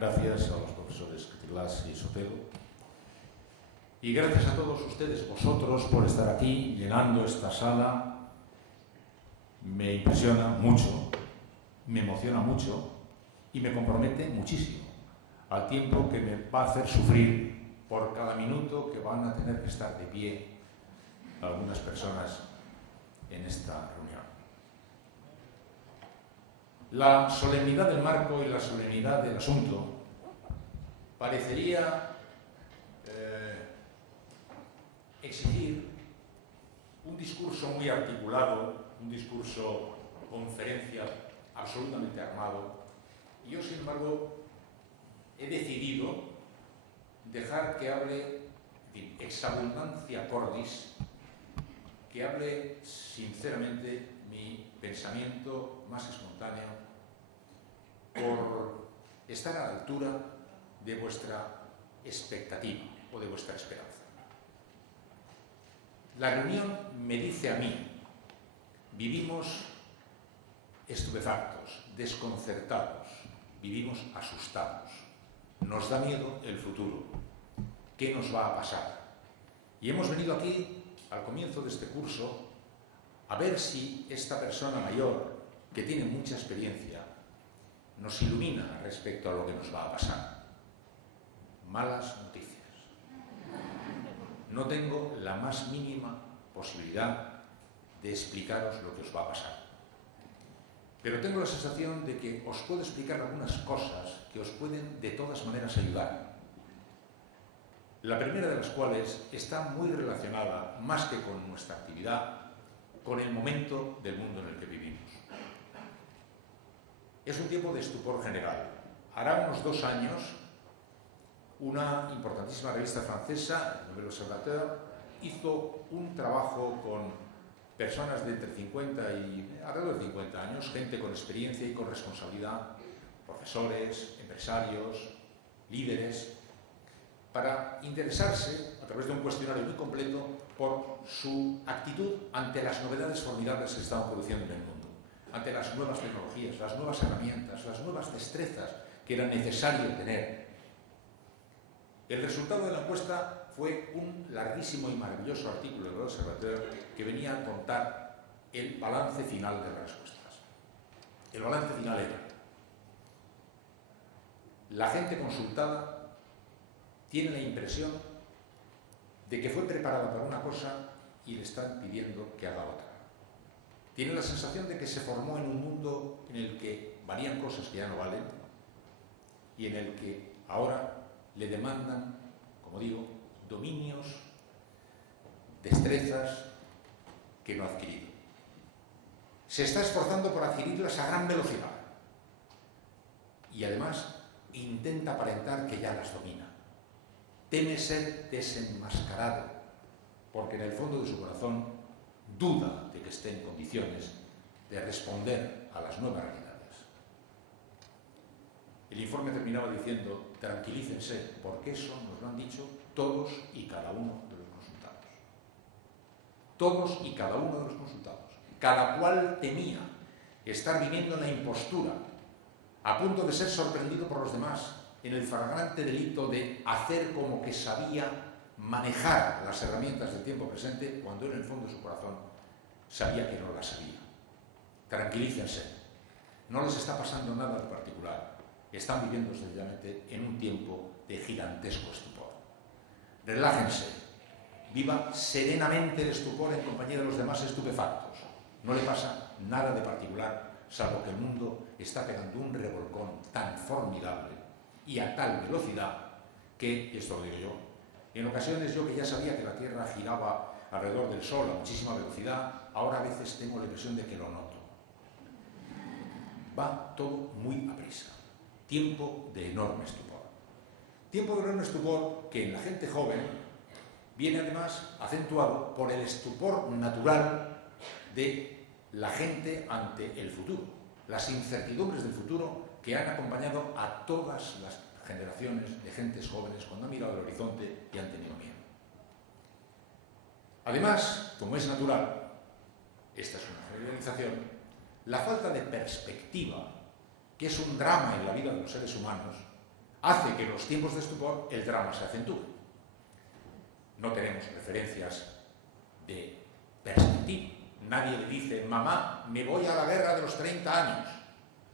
Gracias a los profesores Catillas y Sotelo. Y gracias a todos ustedes, vosotros, por estar aquí llenando esta sala. Me impresiona mucho, me emociona mucho y me compromete muchísimo al tiempo que me va a hacer sufrir por cada minuto que van a tener que estar de pie algunas personas en esta reunión. La solemnidad del marco y la solemnidad del asunto parecería exigir un discurso muy articulado, un discurso conferencia absolutamente armado, y yo, sin embargo, he decidido dejar que hable ex abundancia cordis, que hable sinceramente mi pensamiento más espontáneo, por estar a la altura de vuestra expectativa o de vuestra esperanza. La reunión me dice a mí: vivimos estupefactos, desconcertados, vivimos asustados, nos da miedo el futuro, ¿qué nos va a pasar? Y hemos venido aquí, al comienzo de este curso, a ver si esta persona mayor, que tiene mucha experiencia, nos ilumina respecto a lo que nos va a pasar. Malas noticias. No tengo la más mínima posibilidad de explicaros lo que os va a pasar. Pero tengo la sensación de que os puedo explicar algunas cosas que os pueden de todas maneras ayudar. La primera de las cuales está muy relacionada, más que con nuestra actividad, con el momento del mundo en el que vivimos. Es un tiempo de estupor general. Hará unos 2 años, una importantísima revista francesa, el Nouvel Observateur, hizo un trabajo con personas de entre 50 y alrededor de 50 años, gente con experiencia y con responsabilidad, profesores, empresarios, líderes, para interesarse, a través de un cuestionario muy completo, por su actitud ante las novedades formidables que se estaban produciendo en el mundo, ante las nuevas tecnologías, las nuevas herramientas, las nuevas destrezas que era necesario tener. El resultado de la encuesta fue un larguísimo y maravilloso artículo del Observateur que venía a contar el balance final de las respuestas. El balance final era: la gente consultada tiene la impresión de que fue preparada para una cosa y le están pidiendo que haga otra. Tiene la sensación de que se formó en un mundo en el que valían cosas que ya no valen y en el que ahora le demandan, como digo, dominios, destrezas que no ha adquirido. Se está esforzando por adquirirlas a gran velocidad y además intenta aparentar que ya las domina. Teme ser desenmascarado porque en el fondo de su corazón duda de que esté en condiciones de responder a las nuevas realidades. El informe terminaba diciendo: tranquilícense, porque eso nos lo han dicho todos y cada uno de los consultados. Todos y cada uno de los consultados. Cada cual temía estar viviendo en la impostura, a punto de ser sorprendido por los demás en el flagrante delito de hacer como que sabía manejar las herramientas del tiempo presente, cuando en el fondo de su corazón sabía que no las sabía. Tranquilícense, no les está pasando nada de particular, están viviendo sencillamente en un tiempo de gigantesco estupor. Relájense, viva serenamente el estupor en compañía de los demás estupefactos. No le pasa nada de particular, salvo que el mundo está pegando un revolcón tan formidable y a tal velocidad que, y esto lo digo yo, en ocasiones yo que ya sabía que la Tierra giraba alrededor del Sol a muchísima velocidad, ahora a veces tengo la impresión de que lo noto. Va todo muy aprisa. Tiempo de enorme estupor. Tiempo de enorme estupor que en la gente joven viene además acentuado por el estupor natural de la gente ante el futuro, las incertidumbres del futuro que han acompañado a todas las generaciones de gentes jóvenes cuando han mirado el horizonte y han tenido miedo. Además, como es natural, esta es una generalización, la falta de perspectiva, que es un drama en la vida de los seres humanos, hace que en los tiempos de estupor el drama se acentúe. No tenemos referencias de perspectiva. Nadie le dice, mamá, me voy a la guerra de los 30 años.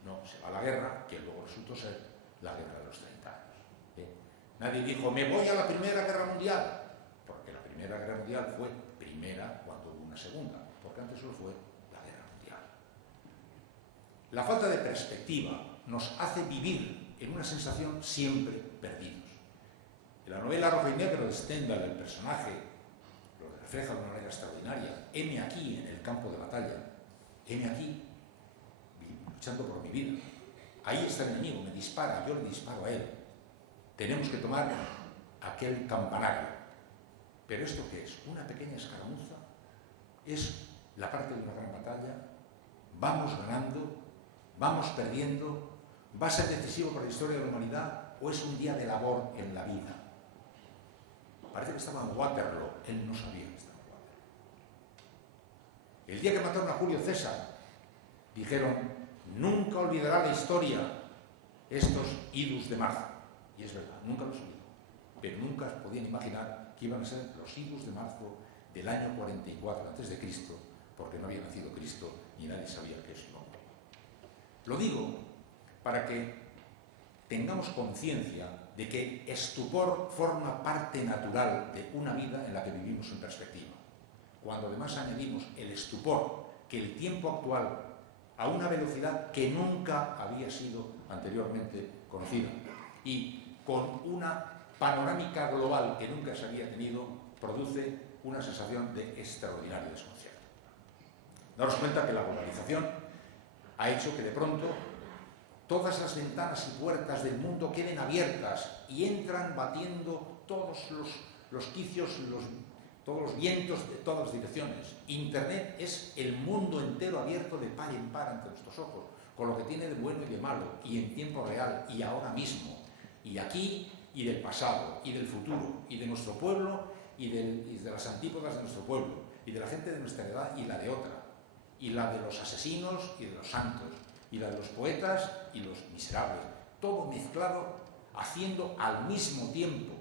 No, se va a la guerra, que luego resultó ser la guerra de los 30 años. Nadie dijo, me voy a la Primera Guerra Mundial, porque la Primera Guerra Mundial fue primera cuando hubo una segunda, porque antes solo fue la Guerra Mundial. La falta de perspectiva nos hace vivir en una sensación siempre perdidos. En la novela Rojo y Negro de Stendhal, el personaje lo refleja de una manera extraordinaria. Heme aquí en el campo de batalla, heme aquí luchando por mi vida. Ahí está el enemigo, me dispara, yo le disparo a él. Tenemos que tomar aquel campanario. ¿Pero esto qué es? ¿Una pequeña escaramuza? ¿Es la parte de una gran batalla? ¿Vamos ganando? ¿Vamos perdiendo? ¿Va a ser decisivo para la historia de la humanidad? ¿O es un día de labor en la vida? Parece que estaba en Waterloo. Él no sabía que estaba en Waterloo. El día que mataron a Julio César, dijeron, nunca olvidará la historia estos idus de marzo. Y es verdad, nunca los olvidó. Pero nunca podían imaginar que iban a ser los idus de marzo del año 44 a.C., porque no había nacido Cristo y nadie sabía que eso no. Lo digo para que tengamos conciencia de que estupor forma parte natural de una vida en la que vivimos en perspectiva. Cuando además añadimos el estupor, que el tiempo actual, a una velocidad que nunca había sido anteriormente conocida, y con una panorámica global que nunca se había tenido, produce una sensación de extraordinario desconcierto. Daros cuenta que la globalización ha hecho que de pronto todas las ventanas y puertas del mundo queden abiertas y entran batiendo todos los quicios, todos los vientos de todas las direcciones. Internet es el mundo entero abierto de par en par ante nuestros ojos, con lo que tiene de bueno y de malo, y en tiempo real, y ahora mismo, y aquí, y del pasado, y del futuro, y de nuestro pueblo, y de las antípodas de nuestro pueblo, y de la gente de nuestra edad y la de otra, y la de los asesinos y de los santos, y la de los poetas y los miserables, todo mezclado, haciendo al mismo tiempo,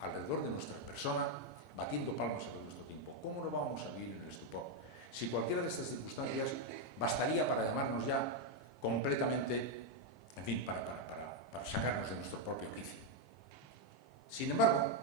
alrededor de nuestra persona, batiendo palmas alrededor de nuestro tiempo. ¿Cómo no vamos a vivir en el estupor? Si cualquiera de estas circunstancias bastaría para llamarnos ya completamente, en fin, para sacarnos de nuestro propio quicio. Sin embargo,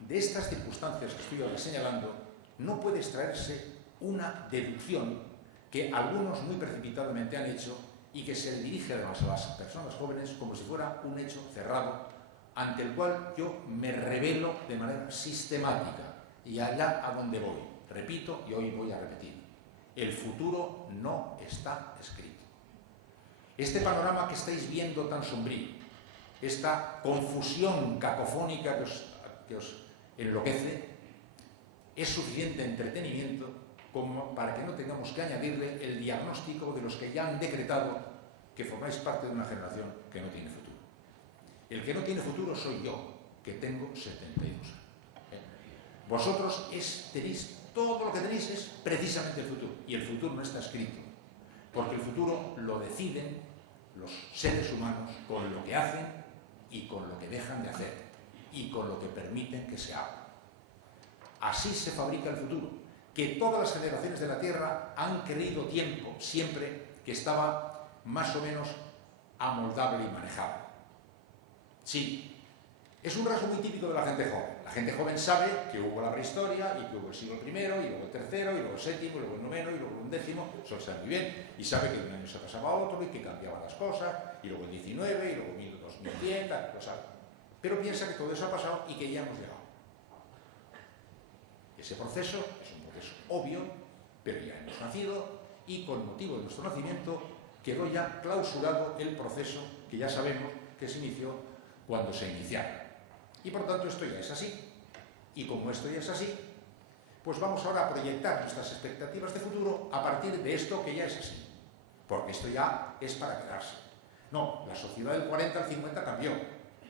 de estas circunstancias que estoy ahora señalando, no puede extraerse una deducción que algunos muy precipitadamente han hecho y que se dirige además a las personas jóvenes como si fuera un hecho cerrado ante el cual yo me revelo de manera sistemática y allá a donde voy. Repito y hoy voy a repetir. El futuro no está escrito. Este panorama que estáis viendo tan sombrío, esta confusión cacofónica que os enloquece, es suficiente entretenimiento como para que no tengamos que añadirle el diagnóstico de los que ya han decretado que formáis parte de una generación que no tiene futuro. El que no tiene futuro soy yo, que tengo 72 años. Vosotros tenéis, todo lo que tenéis es precisamente el futuro, y el futuro no está escrito, porque el futuro lo deciden los seres humanos con lo que hacen y con lo que dejan de hacer, y con lo que permiten que se haga. Así se fabrica el futuro, que todas las generaciones de la Tierra han querido tiempo, siempre que estaba más o menos amoldable y manejable. Sí, es un rasgo muy típico de la gente joven. La gente joven sabe que hubo la prehistoria y que hubo el siglo I, y luego el tercero, y luego el séptimo, y luego el noveno, y luego el undécimo, eso lo sabe muy bien, y sabe que de un año se pasaba a otro y que cambiaban las cosas, y luego el 19, y luego 2100, lo sabe. Pero piensa que todo eso ha pasado y que ya hemos llegado. Ese proceso es un proceso obvio, pero ya hemos nacido y con motivo de nuestro nacimiento quedó ya clausurado el proceso que ya sabemos que se inició cuando se iniciaron. Y por tanto esto ya es así. Y como esto ya es así, pues vamos ahora a proyectar nuestras expectativas de futuro a partir de esto que ya es así. Porque esto ya es para quedarse. No, la sociedad del 40 al 50 cambió,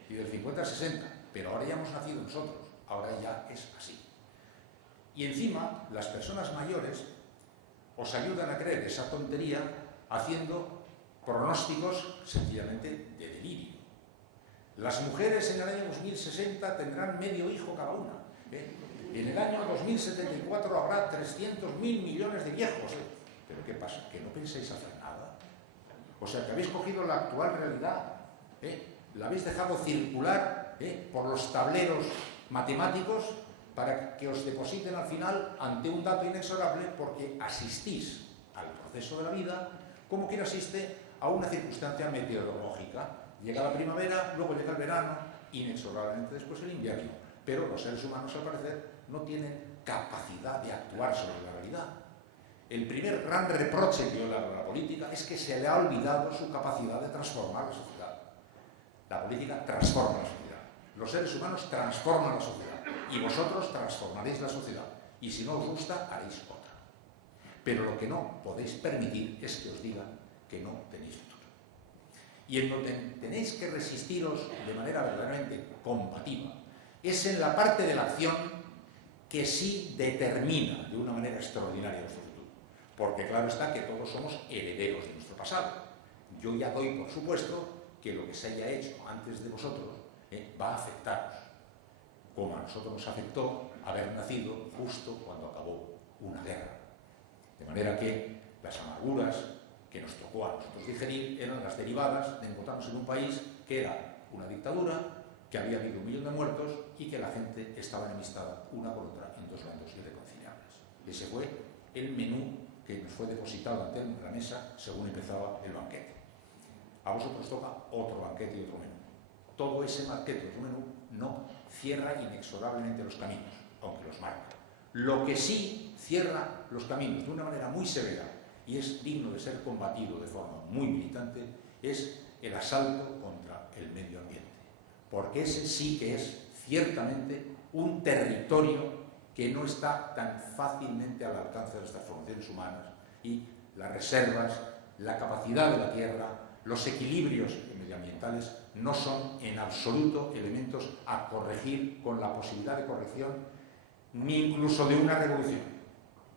y del 50 al 60, pero ahora ya hemos nacido nosotros, ahora ya es así. Y encima, las personas mayores os ayudan a creer esa tontería haciendo pronósticos sencillamente de delirio. Las mujeres en el año 2060 tendrán medio hijo cada una. En el año 2074 habrá 300.000 millones de viejos. ¿Pero qué pasa? ¿Que no pensáis hacer nada? O sea, que habéis cogido la actual realidad, la habéis dejado circular por los tableros matemáticos para que os depositen al final ante un dato inexorable, porque asistís al proceso de la vida como quien asiste a una circunstancia meteorológica. Llega la primavera, luego llega el verano, inexorablemente después el invierno. Pero los seres humanos, al parecer, no tienen capacidad de actuar sobre la realidad. El primer gran reproche que yo le hago a la política es que se le ha olvidado su capacidad de transformar la sociedad. La política transforma la sociedad. Los seres humanos transforman la sociedad. Y vosotros transformaréis la sociedad. Y si no os gusta, haréis otra. Pero lo que no podéis permitir es que os digan que no tenéis futuro. Y en donde tenéis que resistiros de manera verdaderamente combativa es en la parte de la acción que sí determina de una manera extraordinaria nuestro futuro. Porque claro está que todos somos herederos de nuestro pasado. Yo ya doy por supuesto que lo que se haya hecho antes de vosotros va a afectaros, como a nosotros nos afectó haber nacido justo cuando acabó una guerra. De manera que las amarguras que nos tocó a nosotros digerir eran las derivadas de encontrarnos en un país que era una dictadura, que había habido 1 millón de muertos y que la gente estaba enemistada una con otra en dos bandos irreconciliables. Ese fue el menú que nos fue depositado ante la mesa según empezaba el banquete. A vosotros toca otro banquete y otro menú. Todo ese banquete y otro menú no cierra inexorablemente los caminos, aunque los marca. Lo que sí cierra los caminos de una manera muy severa y es digno de ser combatido de forma muy militante es el asalto contra el medio ambiente. Porque ese sí que es ciertamente un territorio que no está tan fácilmente al alcance de nuestras formaciones humanas, y las reservas, la capacidad de la tierra, los equilibrios medioambientales no son en absoluto elementos a corregir con la posibilidad de corrección ni incluso de una revolución.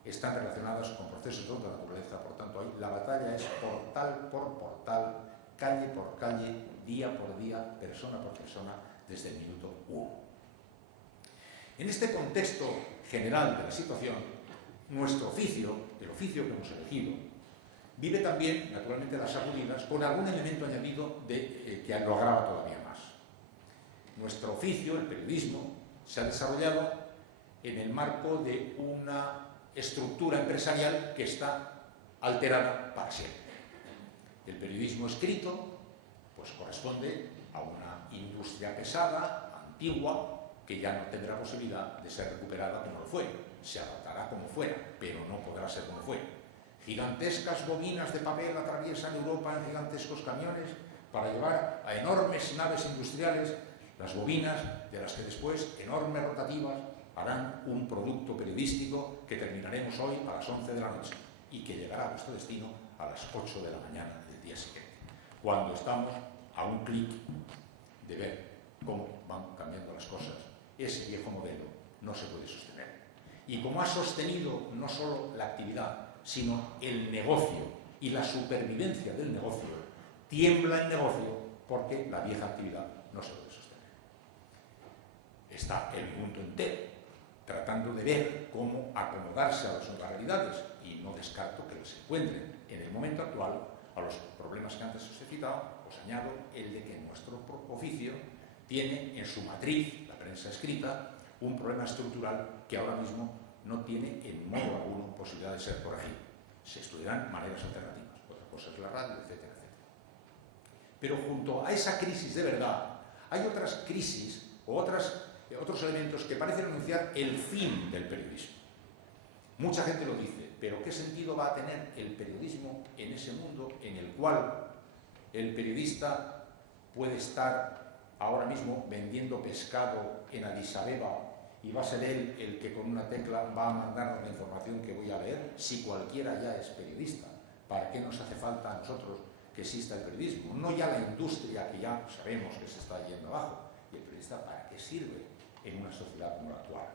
Están relacionadas con procesos de otra naturaleza, por tanto ahí la batalla es portal por portal, calle por calle, día por día, persona por persona, desde el minuto 1. En este contexto general de la situación, nuestro oficio, el oficio que hemos elegido, vive también, naturalmente, las sacudidas con algún elemento añadido que lo agrava todavía más. Nuestro oficio, el periodismo, se ha desarrollado en el marco de una estructura empresarial que está alterada para siempre. El periodismo escrito pues corresponde a una industria pesada, antigua, que ya no tendrá posibilidad de ser recuperada como lo fue. Se adaptará como fuera, pero no podrá ser como fue. Gigantescas bobinas de papel atraviesan Europa en gigantescos camiones para llevar a enormes naves industriales las bobinas, de las que después enormes rotativas harán un producto periodístico que terminaremos hoy a las 11 de la noche y que llegará a nuestro destino a las 8 de la mañana del día siguiente, cuando estamos a un clic de ver cómo van cambiando las cosas. Ese viejo modelo no se puede sostener. Y como ha sostenido no solo la actividad, sino el negocio y la supervivencia del negocio, tiembla el negocio porque la vieja actividad no se puede sostener. Está el mundo entero tratando de ver cómo acomodarse a las nuevas realidades, y no descarto que se encuentren en el momento actual a los problemas que antes os he citado. Os añado el de que nuestro oficio tiene en su matriz, la prensa escrita, un problema estructural que ahora mismo no tiene en modo alguno posibilidad de ser corregido. Se estudiarán maneras alternativas, otra cosa es la radio, etcétera, etcétera. Pero junto a esa crisis de verdad hay otras crisis o otros elementos que parecen anunciar el fin del periodismo. Mucha gente lo dice, pero ¿qué sentido va a tener el periodismo en ese mundo en el cual el periodista puede estar ahora mismo vendiendo pescado en Addis Abeba y va a ser él el que con una tecla va a mandarnos la información que voy a leer? Si cualquiera ya es periodista, ¿para qué nos hace falta a nosotros que exista el periodismo? No ya la industria, que ya sabemos que se está yendo abajo, y el periodista, ¿para qué sirve en una sociedad como la actual?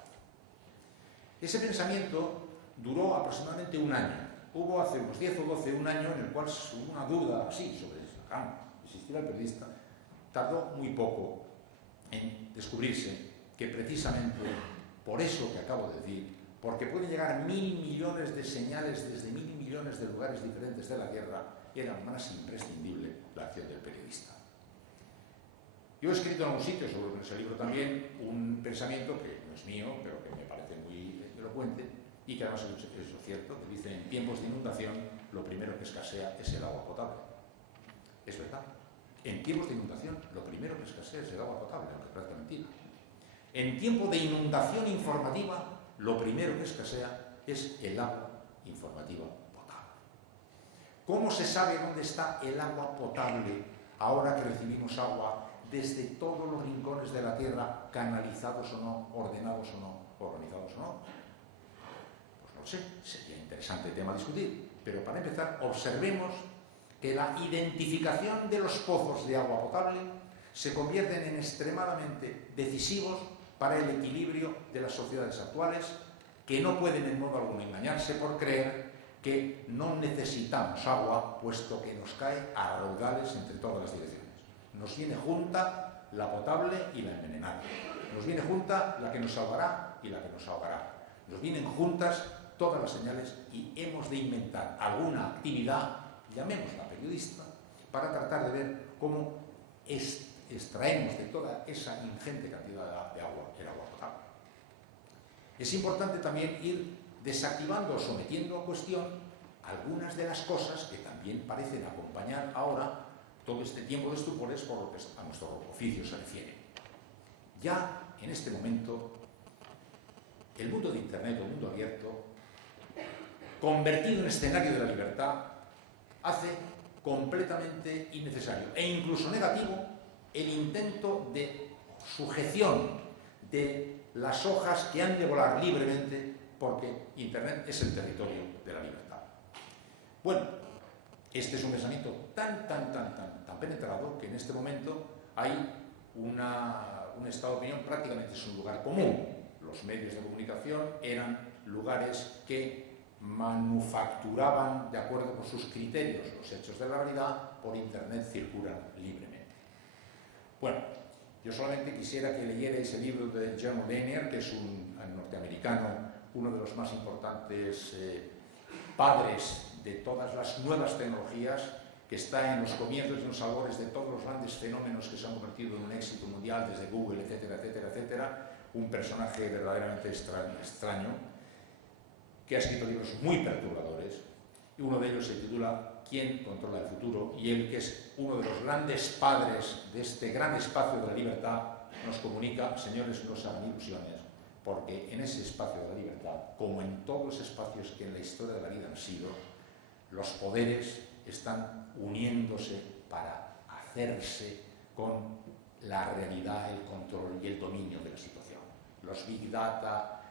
Ese pensamiento duró aproximadamente un año. Hubo hace unos 10 o 12 un año en el cual hubo una duda así sobre si existiera el periodista, tardó muy poco en descubrirse que precisamente por eso que acabo de decir, porque pueden llegar 1000 millones de señales desde 1000 millones de lugares diferentes de la Tierra, era más imprescindible la acción del periodista. Yo he escrito en algún sitio sobre ese libro también un pensamiento que no es mío, pero que me parece muy elocuente y que además es cierto, que dice: en tiempos de inundación lo primero que escasea es el agua potable. Es verdad. En tiempos de inundación lo primero que escasea es el agua potable, aunque parezca mentira. En tiempo de inundación informativa lo primero que escasea es el agua informativa potable. ¿Cómo se sabe dónde está el agua potable ahora que recibimos agua desde todos los rincones de la Tierra, canalizados o no, ordenados o no, organizados o no? Pues no lo sé, sería interesante tema a discutir, pero para empezar observemos que la identificación de los pozos de agua potable se convierten en extremadamente decisivos para el equilibrio de las sociedades actuales, que no pueden en modo alguno engañarse por creer que no necesitamos agua, puesto que nos cae a raudales entre todas las direcciones. Nos viene junta la potable y la envenenada. Nos viene junta la que nos salvará y la que nos ahogará. Nos vienen juntas todas las señales y hemos de inventar alguna actividad, llamémosla periodista, para tratar de ver cómo extraemos de toda esa ingente cantidad de agua el agua potable. Es importante también ir desactivando o sometiendo a cuestión algunas de las cosas que también parecen acompañar ahora todo este tiempo de estupores por lo que a nuestro oficio se refiere. Ya en este momento, el mundo de Internet, el mundo abierto, convertido en escenario de la libertad, hace completamente innecesario e incluso negativo el intento de sujeción de las hojas que han de volar libremente, porque Internet es el territorio de la libertad. Bueno, este es un pensamiento tan penetrado que en este momento hay un estado de opinión, prácticamente es un lugar común. Los medios de comunicación eran lugares que manufacturaban, de acuerdo con sus criterios, los hechos de la realidad. Por Internet circulan libremente. Bueno, yo solamente quisiera que leyerais el libro de John Lanier, que es un norteamericano, uno de los más importantes padres de todas las nuevas tecnologías, que está en los comienzos y en los albores de todos los grandes fenómenos que se han convertido en un éxito mundial, desde Google, etcétera, etcétera, etcétera. Un personaje verdaderamente extraño, que ha escrito libros muy perturbadores, y uno de ellos se titula ¿Quién controla el futuro? Y él, que es uno de los grandes padres de este gran espacio de la libertad, nos comunica: señores, no se hagan ilusiones, porque en ese espacio de la libertad, como en todos los espacios que en la historia de la vida han sido, los poderes están uniéndose para hacerse con la realidad, el control y el dominio de la situación. Los Big Data,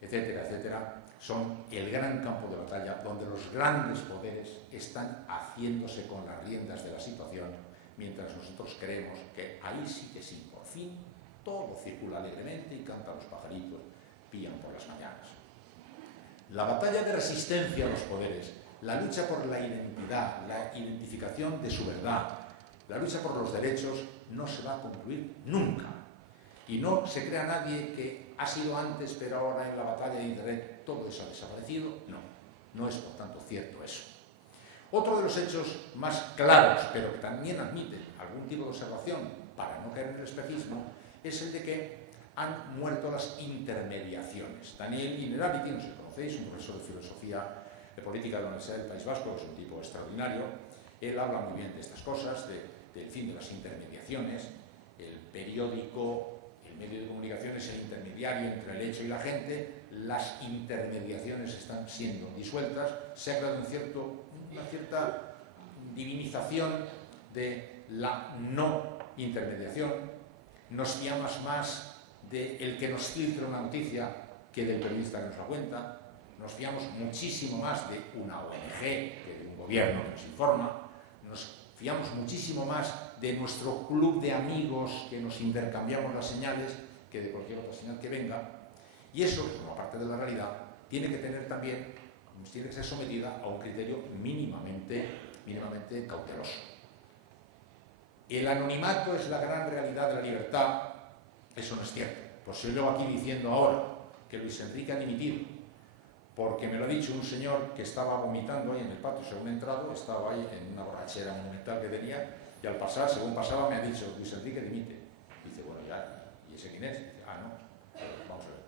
etcétera, etcétera, son el gran campo de batalla donde los grandes poderes están haciéndose con las riendas de la situación, mientras nosotros creemos que ahí sí que sí, por fin, todo circula alegremente y cantan los pajaritos, pían por las mañanas. La batalla de resistencia a los poderes, la lucha por la identidad, la identificación de su verdad, la lucha por los derechos, no se va a concluir nunca. Y no se crea nadie que ha sido antes, pero ahora en la batalla de Internet todo eso ha desaparecido. No, no es por tanto cierto eso. Otro de los hechos más claros, pero que también admite algún tipo de observación para no caer en el espejismo, es el de que han muerto las intermediaciones. Daniel Innerarity, no sé si conocéis, un profesor de filosofía política de la Universidad del País Vasco, que es un tipo extraordinario. Él habla muy bien de estas cosas, del fin de las intermediaciones. El periódico, el medio de comunicación es el intermediario entre el hecho y la gente. Las intermediaciones están siendo disueltas. Se ha creado una cierta divinización de la no intermediación. Nos fiamos más del que nos filtra una noticia que del periodista que nos la cuenta. Nos fiamos muchísimo más de una ONG que de un gobierno que nos informa. Nos fiamos muchísimo más de nuestro club de amigos que nos intercambiamos las señales que de cualquier otra señal que venga. Y eso, que forma parte de la realidad, tiene que tener también, tiene que ser sometida a un criterio mínimamente cauteloso. el anonimato es la gran realidad de la libertad, eso no es cierto. Pues yo llevo aquí diciendo ahora que Luis Enrique ha dimitido, porque me lo ha dicho un señor que estaba vomitando ahí en el patio según he entrado, estaba ahí en una borrachera monumental que tenía, y al pasar, según pasaba, me ha dicho, Luis Enrique dimite. Dice, bueno, ya, ¿y ese quién es? Dice, no, vamos a ver.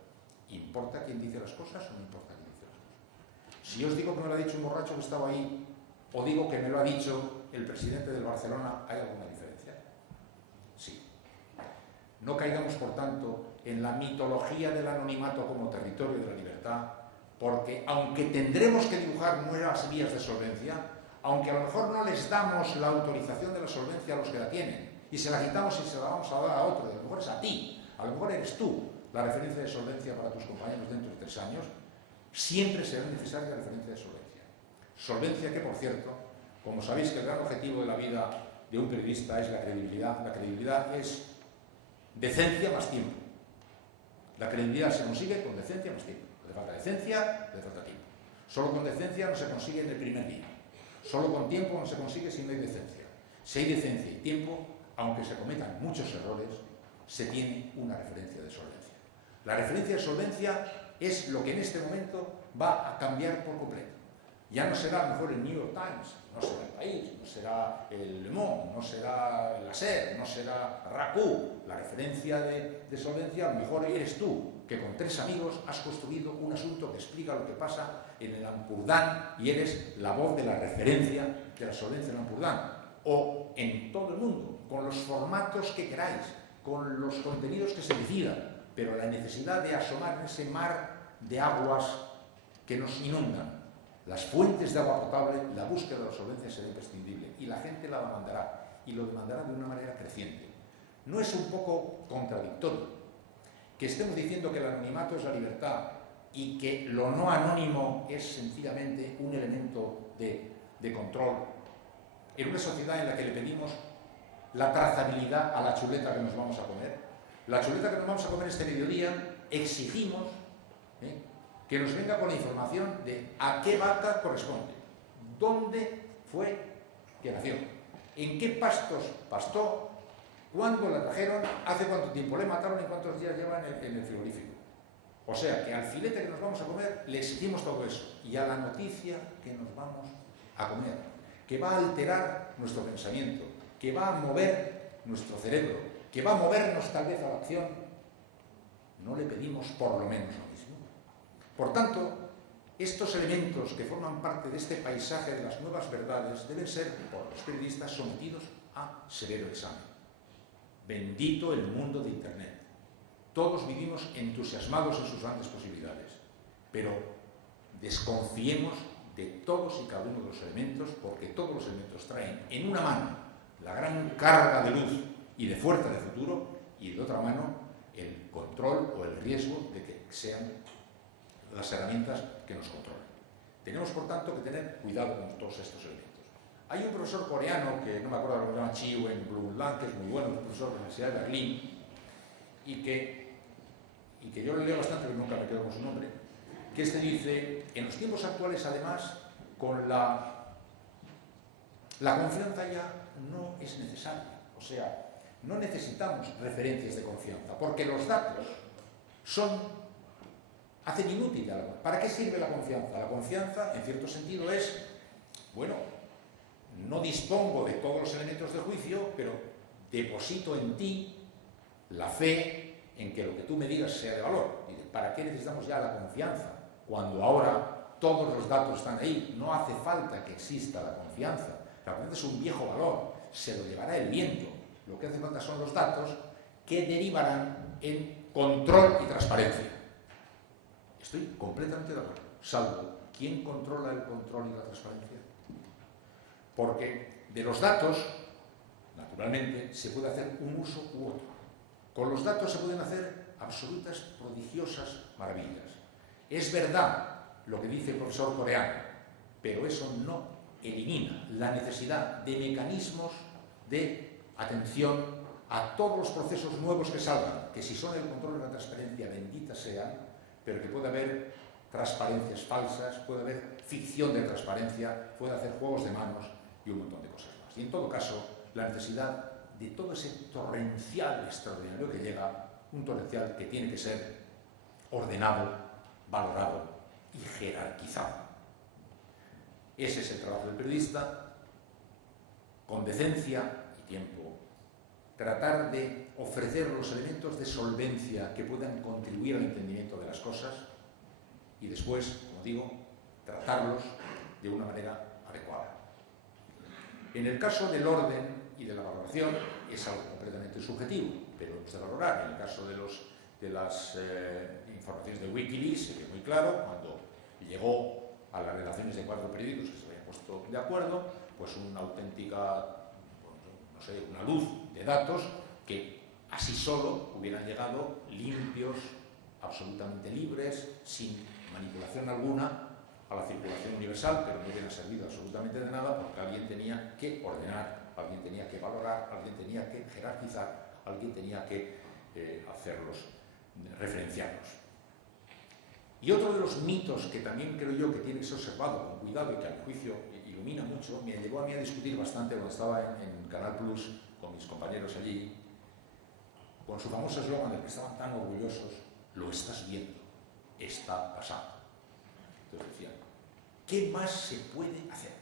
¿Importa quién dice las cosas o no importa quién dice las cosas? Si os digo que me lo ha dicho un borracho que estaba ahí, o digo que me lo ha dicho el presidente del Barcelona, ¿hay alguna diferencia? Sí. No caigamos, por tanto, en la mitología del anonimato como territorio de la libertad, porque aunque tendremos que dibujar nuevas vías de solvencia, aunque a lo mejor no les damos la autorización de la solvencia a los que la tienen, y se la quitamos y se la vamos a dar a otro, y a lo mejor es a ti, a lo mejor eres tú la referencia de solvencia para tus compañeros dentro de 3 años, siempre será necesaria la referencia de solvencia. Solvencia que, por cierto, como sabéis que el gran objetivo de la vida de un periodista es la credibilidad. La credibilidad es decencia más tiempo. La credibilidad se consigue con decencia más tiempo. Le falta decencia, le falta tiempo. Solo con decencia no se consigue en el primer día. Solo con tiempo no se consigue si no hay decencia. Si hay decencia y tiempo, aunque se cometan muchos errores, se tiene una referencia de solvencia. La referencia de solvencia es lo que en este momento va a cambiar por completo. Ya no será a lo mejor el New York Times, no será El País, no será el Le Monde, no será el SER, no será RACU. La referencia de solvencia a lo mejor eres tú, que con 3 amigos has construido un asunto que explica lo que pasa en el Ampurdán y eres la voz de la referencia de la solvencia en el Ampurdán. O en todo el mundo, con los formatos que queráis, con los contenidos que se decidan, pero la necesidad de asomar en ese mar de aguas que nos inundan, las fuentes de agua potable, la búsqueda de la solvencia será imprescindible y la gente la demandará, y lo demandará de una manera creciente. ¿No es un poco contradictorio que estemos diciendo que el anonimato es la libertad y que lo no anónimo es sencillamente un elemento de control en una sociedad en la que le pedimos la trazabilidad a la chuleta que nos vamos a comer? La chuleta que nos vamos a comer este mediodía, exigimos que nos venga con la información de a qué vaca corresponde, dónde fue que nació, en qué pastos pastó, cuándo la trajeron, hace cuánto tiempo le mataron y cuántos días llevan en el frigorífico. O sea, que al filete que nos vamos a comer le exigimos todo eso, y a la noticia que nos vamos a comer, que va a alterar nuestro pensamiento, que va a mover nuestro cerebro, que va a movernos tal vez a la acción, no le pedimos por lo menos lo mismo. Por tanto, estos elementos que forman parte de este paisaje de las nuevas verdades deben ser, por los periodistas, sometidos a severo examen. Bendito el mundo de Internet. Todos vivimos entusiasmados en sus grandes posibilidades, pero desconfiemos de todos y cada uno de los elementos, porque todos los elementos traen en una mano la gran carga de luz y de fuerza de futuro, y de otra mano el control o el riesgo de que sean las herramientas que nos controlen. Tenemos, por tanto, que tener cuidado con todos estos elementos. Hay un profesor coreano, que no me acuerdo cómo se llama, Chi Wen-Blum, que es muy bueno, un profesor de la Universidad de Berlín, y que yo le leo bastante, pero nunca me quedo con su nombre, que este dice, en los tiempos actuales, además, con la confianza ya no es necesaria. O sea, no necesitamos referencias de confianza, porque los datos hacen inútil algo. ¿Para qué sirve la confianza? La confianza, en cierto sentido, es, bueno, no dispongo de todos los elementos de juicio, pero deposito en ti la fe en que lo que tú me digas sea de valor. ¿Para qué necesitamos ya la confianza? Cuando ahora todos los datos están ahí, no hace falta que exista la confianza. La confianza es un viejo valor, se lo llevará el viento. Lo que hace falta son los datos que derivarán en control y transparencia. Estoy completamente de acuerdo, salvo ¿quién controla el control y la transparencia? Porque de los datos, naturalmente, se puede hacer un uso u otro. Con los datos se pueden hacer absolutas, prodigiosas maravillas. Es verdad lo que dice el profesor coreano, pero eso no elimina la necesidad de mecanismos de atención a todos los procesos nuevos que salgan, que si son el control y la transparencia, benditas sean, pero que puede haber transparencias falsas, puede haber ficción de transparencia, puede hacer juegos de manos y un montón de cosas más. Y en todo caso, la necesidad de todo ese torrencial extraordinario que llega, un torrencial que tiene que ser ordenado, valorado y jerarquizado. Ese es el trabajo del periodista, con decencia y tiempo, tratar de ofrecer los elementos de solvencia que puedan contribuir al entendimiento de las cosas y después, como digo, tratarlos de una manera adecuada. En el caso del orden y de la valoración es algo completamente subjetivo, pero hemos de valorar. En el caso de las informaciones de Wikileaks, se ve muy claro, cuando llegó a las redacciones de 4 periódicos que se habían puesto de acuerdo, pues una auténtica, no sé, una luz de datos que así solo hubieran llegado limpios, absolutamente libres, sin manipulación alguna, a la circulación universal, pero no hubieran servido absolutamente de nada porque alguien tenía que ordenar, alguien tenía que valorar, alguien tenía que jerarquizar, alguien tenía que hacerlos, referenciarlos. Y otro de los mitos que también creo yo que tiene que ser observado con cuidado y que a mi juicio ilumina mucho, me llevó a mí a discutir bastante cuando estaba en Canal Plus con mis compañeros allí, con su famoso eslogan del que estaban tan orgullosos: lo estás viendo, está pasando. Entonces decían, ¿qué más se puede hacer?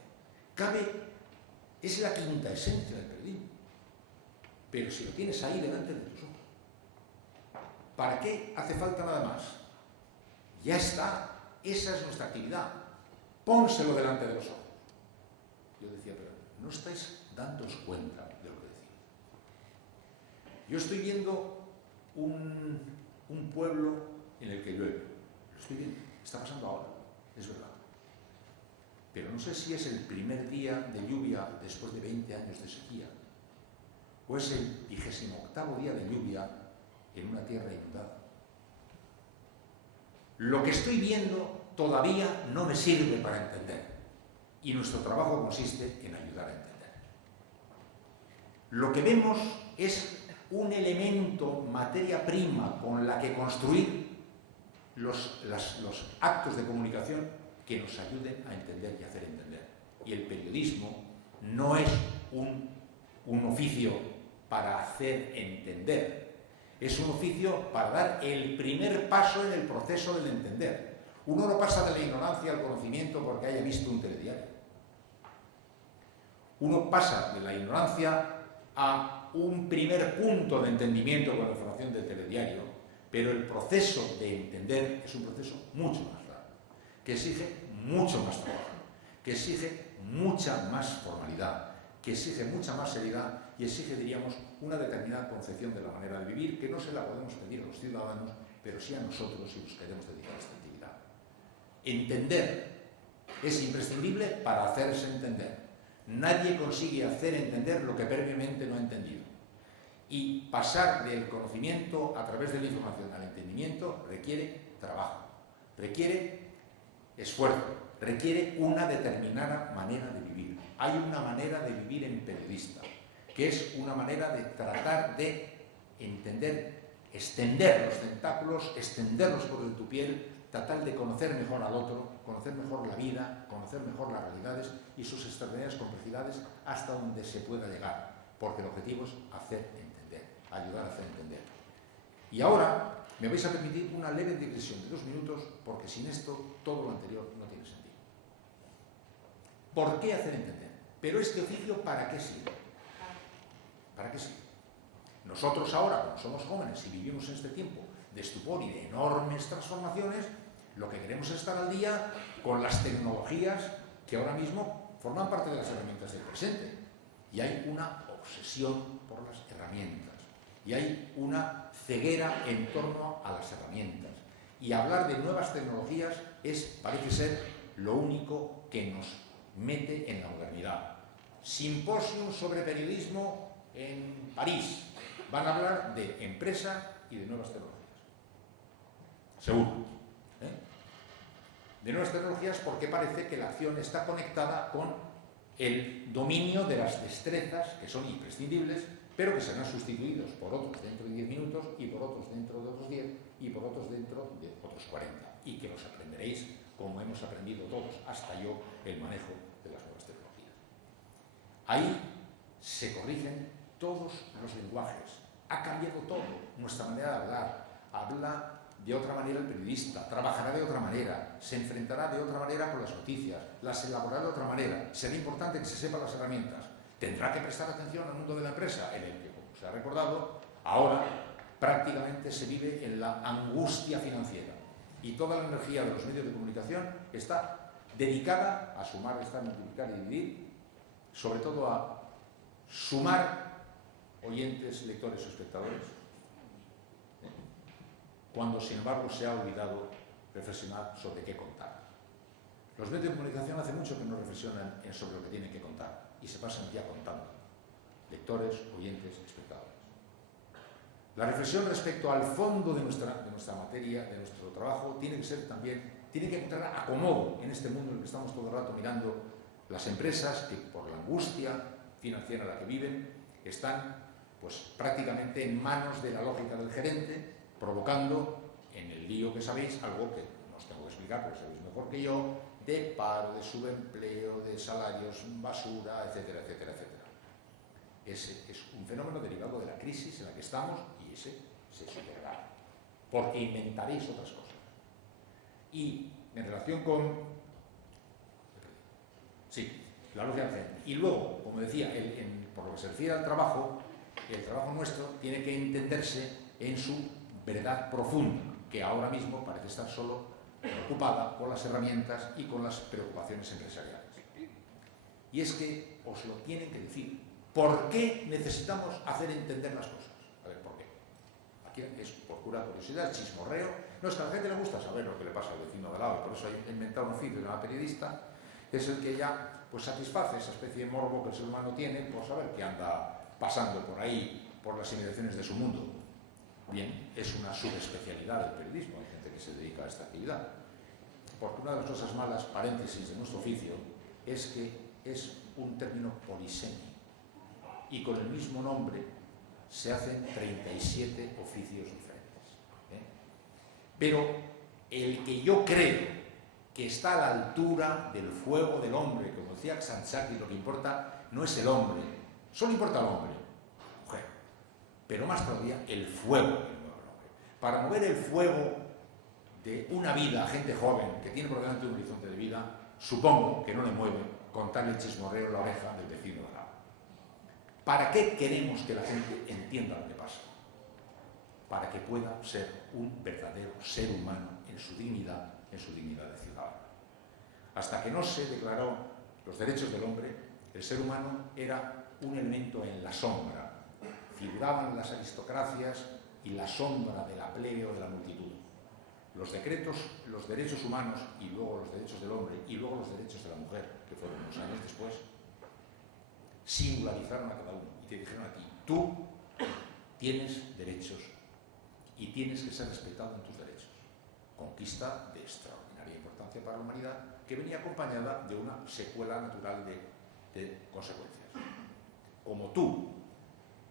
Es la quinta esencia del periodismo, pero si lo tienes ahí delante de tus ojos, ¿para qué hace falta nada más? Ya está, esa es nuestra actividad, pónselo delante de los ojos. Yo decía, pero no estáis dándoos cuenta de lo que decís. Yo estoy viendo un pueblo en el que llueve, lo estoy viendo, está pasando ahora, es verdad. Pero no sé si es el primer día de lluvia después de 20 años de sequía, o es el 28º día de lluvia en una tierra inundada. Lo que estoy viendo todavía no me sirve para entender, y nuestro trabajo consiste en ayudar a entender. Lo que vemos es un elemento, materia prima, con la que construir los actos de comunicación que nos ayuden a entender y hacer entender. Y el periodismo no es un oficio para hacer entender, es un oficio para dar el primer paso en el proceso del entender. Uno no pasa de la ignorancia al conocimiento porque haya visto un telediario. Uno pasa de la ignorancia a un primer punto de entendimiento con la información del telediario, pero el proceso de entender es un proceso mucho más largo, que exige mucho más trabajo, que exige mucha más formalidad, que exige mucha más seriedad y exige, diríamos, una determinada concepción de la manera de vivir que no se la podemos pedir a los ciudadanos, pero sí a nosotros si nos queremos dedicar a esta actividad. Entender es imprescindible para hacerse entender. Nadie consigue hacer entender lo que previamente no ha entendido. Y pasar del conocimiento a través de la información al entendimiento requiere trabajo, requiere esfuerzo, requiere una determinada manera de vivir. Hay una manera de vivir en periodista, que es una manera de tratar de entender, extender los tentáculos, extenderlos por tu piel, tratar de conocer mejor al otro, conocer mejor la vida, conocer mejor las realidades y sus extraordinarias complejidades hasta donde se pueda llegar, porque el objetivo es hacer entender, ayudar a hacer entender. Y ahora me vais a permitir una leve digresión de 2 minutos, porque sin esto todo lo anterior no tiene sentido. ¿Por qué hacer entender? Pero este oficio, ¿para qué sirve? ¿Para qué sirve? Nosotros ahora, como somos jóvenes y vivimos en este tiempo de estupor y de enormes transformaciones, lo que queremos es estar al día con las tecnologías que ahora mismo forman parte de las herramientas del presente. Y hay una obsesión por las herramientas. Y hay una ceguera en torno a las herramientas. Y hablar de nuevas tecnologías parece ser lo único que nos mete en la modernidad. Simposium sobre periodismo en París. Van a hablar de empresa y de nuevas tecnologías. Seguro. De nuevas tecnologías porque parece que la acción está conectada con el dominio de las destrezas que son imprescindibles, pero que serán sustituidos por otros dentro de 10 minutos y por otros dentro de otros 10 y por otros dentro de otros 40. Y que los aprenderéis como hemos aprendido todos, hasta yo, el manejo de las nuevas tecnologías. Ahí se corrigen todos los lenguajes, ha cambiado todo, nuestra manera de hablar, habla de otra manera el periodista, trabajará de otra manera, se enfrentará de otra manera con las noticias, las elaborará de otra manera, será importante que se sepan las herramientas, tendrá que prestar atención al mundo de la empresa, en el que, como se ha recordado, ahora prácticamente se vive en la angustia financiera y toda la energía de los medios de comunicación está dedicada a sumar, restar, multiplicar y dividir, sobre todo a sumar oyentes, lectores o espectadores, cuando sin embargo se ha olvidado reflexionar sobre qué contar. Los medios de comunicación hace mucho que no reflexionan sobre lo que tienen que contar y se pasan ya contando, lectores, oyentes, espectadores. La reflexión respecto al fondo de nuestra materia, de nuestro trabajo, tiene que ser también, tiene que encontrar acomodo en este mundo en el que estamos todo el rato mirando las empresas que por la angustia financiera en la que viven están pues prácticamente en manos de la lógica del gerente, provocando en el lío que sabéis, algo que no os tengo que explicar porque sabéis mejor que yo, de paro, de subempleo, de salarios basura, etcétera, etcétera, etcétera. Ese es un fenómeno derivado de la crisis en la que estamos y ese se superará, porque inventaréis otras cosas. Y en relación con... Sí, la lógica del gerente. Y luego, como decía, por lo que se refiere al trabajo, el trabajo nuestro tiene que entenderse en su verdad profunda, que ahora mismo parece estar solo preocupada con las herramientas y con las preocupaciones empresariales. Y es que os lo tienen que decir. ¿Por qué necesitamos hacer entender las cosas? A ver, ¿por qué? Aquí es por pura curiosidad, chismorreo. No, es que a la gente le gusta saber lo que le pasa al vecino de lado, y por eso he inventado un oficio de una periodista, que es el que ya pues, satisface esa especie de morbo que el ser humano tiene por saber qué anda pasando por ahí, por las inmediaciones de su mundo. Bien, es una subespecialidad del periodismo, hay gente que se dedica a esta actividad. Porque una de las cosas malas, paréntesis, de nuestro oficio, es que es un término polisémico. Y con el mismo nombre se hacen 37 oficios diferentes. Pero el que yo creo que está a la altura del fuego del hombre, como decía Xanxaki, lo que importa no es el hombre, solo importa el hombre, mujer, pero más todavía el fuego que mueve el hombre. Para mover el fuego de una vida a gente joven que tiene por delante un horizonte de vida, supongo que no le mueve contarle el chismorreo en la oreja del vecino de al lado. ¿Para qué queremos que la gente entienda lo que pasa? Para que pueda ser un verdadero ser humano en su dignidad de ciudadano. Hasta que no se declaró los derechos del hombre, el ser humano era un elemento en la sombra. Figuraban las aristocracias y la sombra de la plebe o de la multitud. Los decretos, los derechos humanos y luego los derechos del hombre y luego los derechos de la mujer, que fueron unos años después, singularizaron a cada uno y te dijeron a ti, tú tienes derechos y tienes que ser respetado en tus derechos. Conquista de extraordinaria importancia para la humanidad que venía acompañada de una secuela natural de consecuencias. Como tú,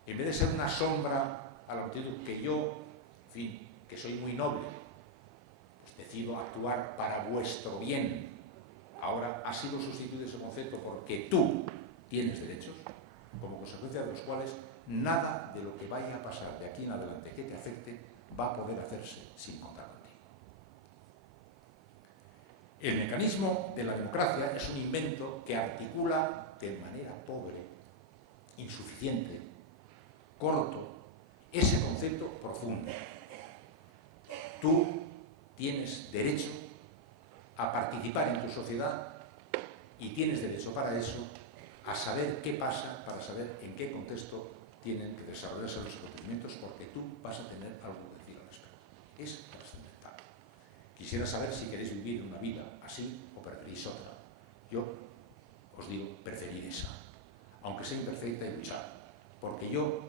en vez de ser una sombra a la multitud, que yo, en fin, que soy muy noble, pues decido actuar para vuestro bien. Ahora ha sido sustituido ese concepto porque tú tienes derechos, como consecuencia de los cuales nada de lo que vaya a pasar de aquí en adelante que te afecte va a poder hacerse sin contar contigo. El mecanismo de la democracia es un invento que articula de manera pobre, insuficiente, corto, ese concepto profundo. Tú tienes derecho a participar en tu sociedad y tienes derecho para eso a saber qué pasa, para saber en qué contexto tienen que desarrollarse los acontecimientos, porque tú vas a tener algo que decir al respecto. Es trascendental. Quisiera saber si queréis vivir una vida así o preferís otra. Yo os digo, preferir esa, aunque sea imperfecta y luchar, porque yo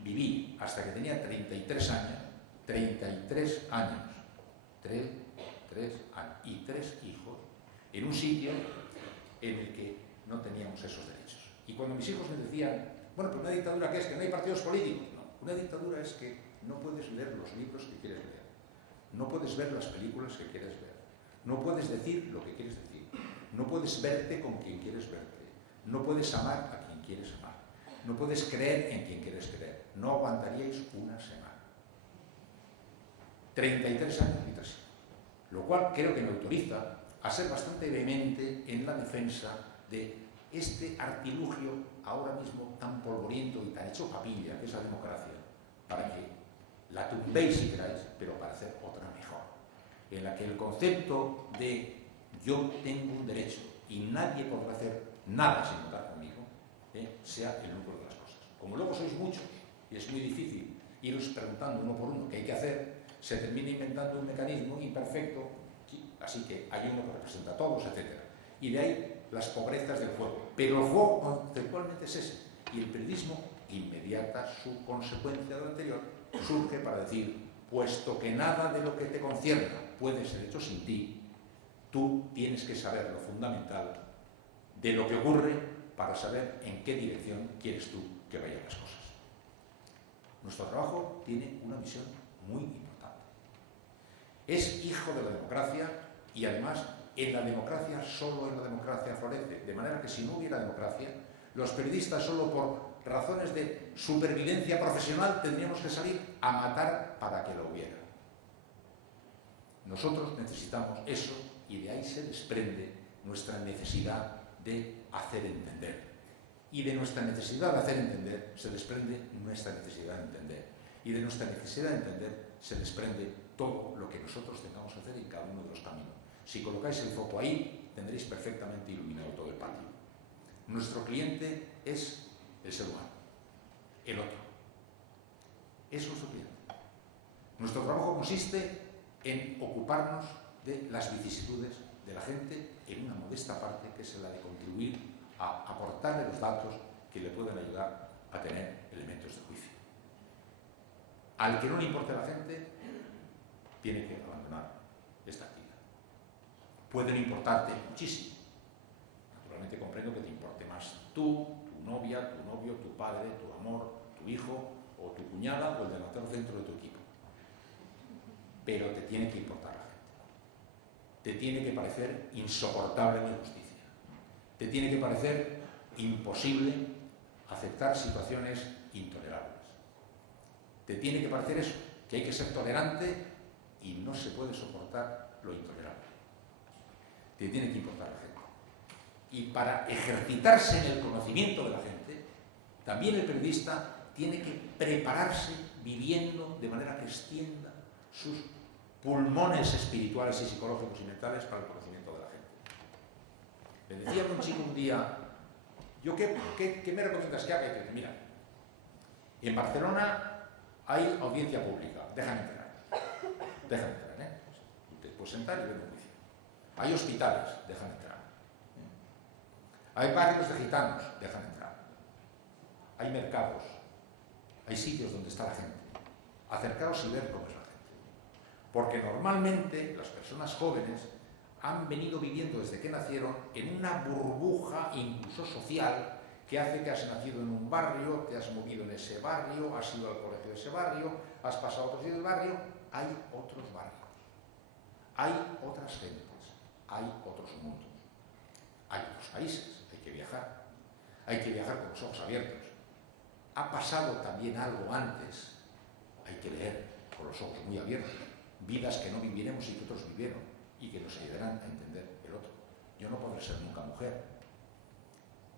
viví hasta que tenía 33 años, 3 años y 3 hijos, en un sitio en el que no teníamos esos derechos. Y cuando mis hijos me decían, bueno, pero una dictadura, ¿qué es? ¿Que no hay partidos políticos? No, una dictadura es que no puedes leer los libros que quieres leer, no puedes ver las películas que quieres ver, no puedes decir lo que quieres decir, no puedes verte con quien quieres verte, no puedes amar a quien quieres amar. No puedes creer en quien quieres creer. No aguantaríais una semana. 33 años y 3 años. Lo cual creo que me autoriza a ser bastante vehemente en la defensa de este artilugio ahora mismo tan polvoriento y tan hecho papilla, que es la democracia, para que la tumbéis si queráis, pero para hacer otra mejor, en la que el concepto de yo tengo un derecho y nadie podrá hacer nada sin votar conmigo, sea el núcleo de las cosas. Como luego sois muchos y es muy difícil iros preguntando uno por uno qué hay que hacer, se termina inventando un mecanismo imperfecto, así que hay uno que representa a todos, etc. Y de ahí las pobrezas del juego. Pero el juego conceptualmente es ese. Y el periodismo, inmediata su consecuencia de lo anterior, surge para decir, puesto que nada de lo que te concierna puede ser hecho sin ti, tú tienes que saber lo fundamental de lo que ocurre para saber en qué dirección quieres tú que vayan las cosas. Nuestro trabajo tiene una misión muy importante. Es hijo de la democracia y además en la democracia, solo en la democracia florece. De manera que si no hubiera democracia, los periodistas solo por razones de supervivencia profesional tendríamos que salir a matar para que lo hubiera. Nosotros necesitamos eso y de ahí se desprende nuestra necesidad de hacer entender. Y de nuestra necesidad de hacer entender se desprende nuestra necesidad de entender. Y de nuestra necesidad de entender se desprende todo lo que nosotros tengamos que hacer en cada uno de los caminos. Si colocáis el foco ahí, tendréis perfectamente iluminado todo el patio. Nuestro cliente es el ser humano, el otro. Es nuestro cliente. Nuestro trabajo consiste en ocuparnos de las vicisitudes de la gente en una modesta parte que es la de contribuir a aportarle los datos que le pueden ayudar a tener elementos de juicio. Al que no le importe la gente, tiene que abandonar esta actividad. Puede no importarte muchísimo. Naturalmente comprendo que te importe más tú, tu novia, tu novio, tu padre, tu amor, tu hijo o tu cuñada o el delantero centro de tu equipo. Pero te tiene que importar la gente. Te tiene que parecer insoportable la injusticia. Te tiene que parecer imposible aceptar situaciones intolerables. Te tiene que parecer eso, que hay que ser tolerante y no se puede soportar lo intolerable. Te tiene que importar la gente. Y para ejercitarse en el conocimiento de la gente, también el periodista tiene que prepararse viviendo de manera que extienda sus pulmones espirituales y psicológicos y mentales para el conocimiento de la gente. Me decía un chico un día, ¿yo qué me recomiendas que haga? Y dice, mira, en Barcelona hay audiencia pública, dejan entrar, ¿eh? Te puedes sentar y ver un juicio. Hay hospitales, dejan entrar. Hay barrios de gitanos, dejan entrar. Hay mercados, hay sitios donde está la gente. Acercaos y ver cómo es la gente. Porque normalmente las personas jóvenes han venido viviendo desde que nacieron en una burbuja incluso social que hace que has nacido en un barrio, te has movido en ese barrio, has ido al colegio de ese barrio, has pasado a otros sitios del barrio. Hay otros barrios, hay otras gentes, hay otros mundos, hay otros países, hay que viajar con los ojos abiertos. Ha pasado también algo antes, hay que leer con los ojos muy abiertos, vidas que no viviremos y que otros vivieron y que nos ayudarán a entender el otro. Yo no podré ser nunca mujer,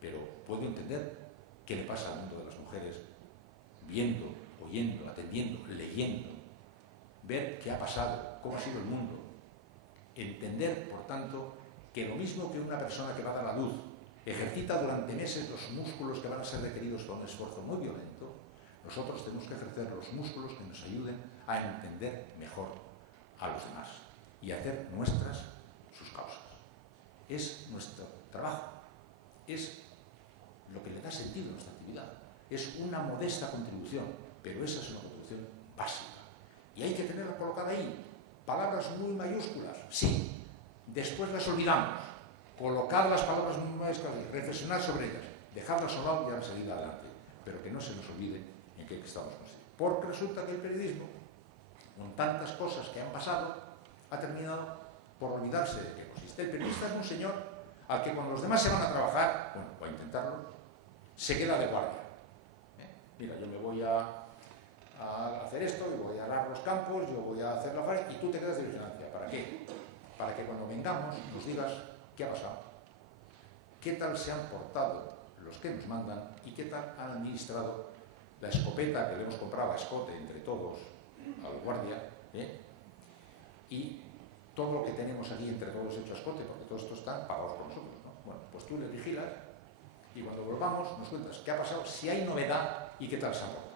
pero puedo entender qué le pasa al mundo de las mujeres viendo, oyendo, atendiendo, leyendo, ver qué ha pasado, cómo ha sido el mundo. Entender, por tanto, que lo mismo que una persona que va a dar a luz ejercita durante meses los músculos que van a ser requeridos con un esfuerzo muy violento, nosotros tenemos que ejercer los músculos que nos ayuden a entender mejor a los demás y a hacer nuestras sus causas. Es nuestro trabajo, es lo que le da sentido a nuestra actividad. Es una modesta contribución, pero esa es una contribución básica. Y hay que tenerla colocada ahí. Palabras muy mayúsculas, sí. Después las olvidamos. Colocad las palabras muy mayúsculas y reflexionar sobre ellas. Dejadlas a un lado y a seguir adelante. Pero que no se nos olvide en qué estamos conscientes. Porque resulta que el periodismo, con tantas cosas que han pasado, ha terminado por olvidarse de qué consiste. El periodista es un señor al que cuando los demás se van a trabajar, bueno, o a intentarlo, se queda de guardia. mira, yo me voy a hacer esto, y voy a arar los campos, yo voy a hacer la faena, y tú te quedas de vigilancia. ¿Para qué? Para que cuando vengamos nos digas qué ha pasado, qué tal se han portado los que nos mandan y qué tal han administrado la escopeta que le hemos comprado a escote entre todos, al guardia, y todo lo que tenemos aquí entre todos hecho a escote, porque todos estos están pagados por nosotros, ¿no? Bueno, pues tú le vigilas y cuando volvamos nos cuentas qué ha pasado, si hay novedad y qué tal se ha portado.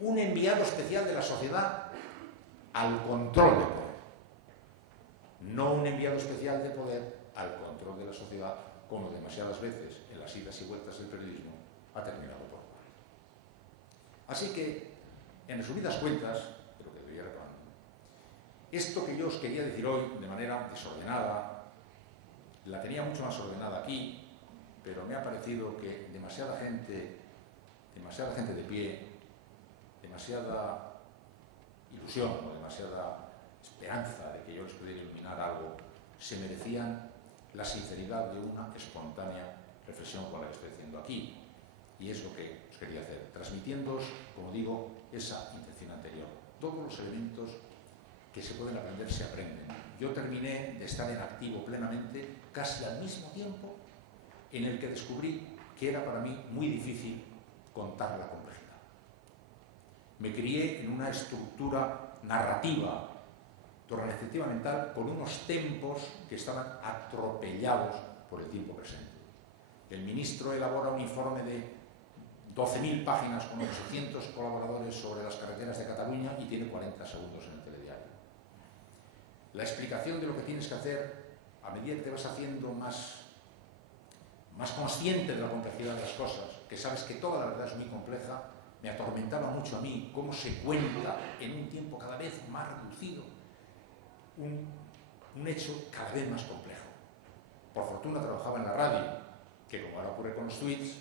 Un enviado especial de la sociedad al control de poder. No un enviado especial de poder al control de la sociedad, como demasiadas veces en las idas y vueltas del periodismo ha terminado por jugar. Así que, en resumidas cuentas, de lo que debería reclamar, esto que yo os quería decir hoy de manera desordenada, la tenía mucho más ordenada aquí, pero me ha parecido que demasiada gente de pie, demasiada ilusión o demasiada esperanza de que yo les pudiera iluminar algo, se merecían la sinceridad de una espontánea reflexión con la que estoy haciendo aquí. Y es lo que os quería hacer, transmitiéndoos, como digo, esa intención anterior. Todos los elementos que se pueden aprender se aprenden. Yo terminé de estar en activo plenamente casi al mismo tiempo en el que descubrí que era para mí muy difícil contar la complejidad. Me crié en una estructura narrativa de organizativa mental con unos tempos que estaban atropellados por el tiempo presente. El ministro elabora un informe de 12.000 páginas con 800 colaboradores sobre las carreteras de Cataluña y tiene 40 segundos en el telediario. La explicación de lo que tienes que hacer, a medida que te vas haciendo más consciente de la complejidad de las cosas, que sabes que toda la verdad es muy compleja, me atormentaba mucho a mí cómo se cuenta en un tiempo cada vez más reducido un hecho cada vez más complejo. Por fortuna trabajaba en la radio, que como ahora ocurre con los tweets,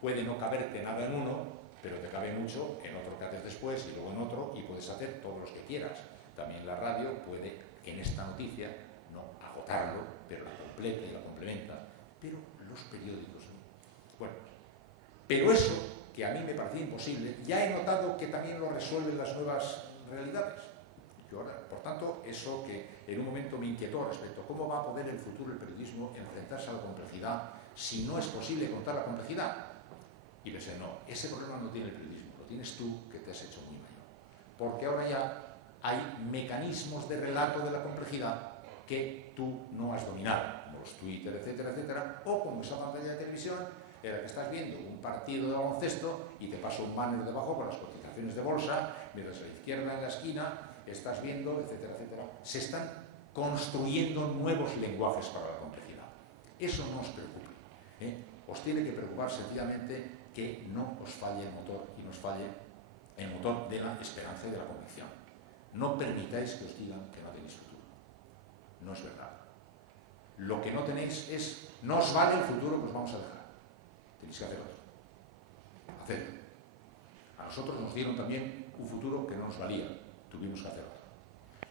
puede no caberte nada en uno, pero te cabe mucho en otro que haces después y luego en otro, y puedes hacer todos los que quieras. También la radio puede, en esta noticia, no agotarlo, pero la completa y la complementa. Pero los periódicos, ¿no? Bueno, pero eso, que a mí me parecía imposible, ya he notado que también lo resuelven las nuevas realidades. Y ahora, por tanto, eso que en un momento me inquietó respecto a cómo va a poder el futuro el periodismo enfrentarse a la complejidad si no es posible contar la complejidad. Y pensé, no, ese problema no tiene el periodismo, lo tienes tú, que te has hecho muy mayor. Porque ahora ya hay mecanismos de relato de la complejidad que tú no has dominado, como los Twitter, etcétera, etcétera, o como esa pantalla de televisión en la que estás viendo un partido de baloncesto y te pasa un banner debajo con las cotizaciones de bolsa, mientras a la izquierda en la esquina estás viendo, etcétera, etcétera. Se están construyendo nuevos lenguajes para la complejidad. Eso no os preocupe, os tiene que preocupar sencillamente que no os falle el motor y no os falle el motor de la esperanza y de la convicción. No permitáis que os digan que no tenéis futuro. No es verdad. Lo que no tenéis es, no os vale el futuro que os vamos a dejar. Tenéis que hacer otro. Hacedlo. A nosotros nos dieron también un futuro que no nos valía. Tuvimos que hacer otro.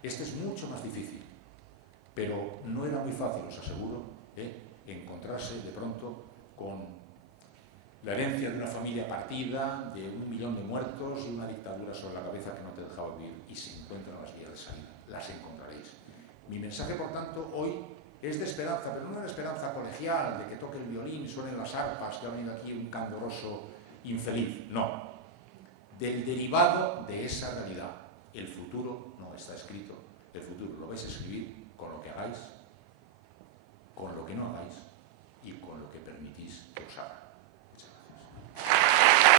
Este es mucho más difícil, pero no era muy fácil, os aseguro, encontrarse de pronto con la herencia de una familia partida, de 1 millón de muertos y una dictadura sobre la cabeza que no te dejaba vivir, y se encuentran las vías de salida. Las encontraréis. Mi mensaje, por tanto, hoy es de esperanza, pero no una esperanza colegial, de que toque el violín y suenen las arpas, que ha venido aquí un candoroso infeliz. No. Del derivado de esa realidad. El futuro no está escrito. El futuro lo vais a escribir con lo que hagáis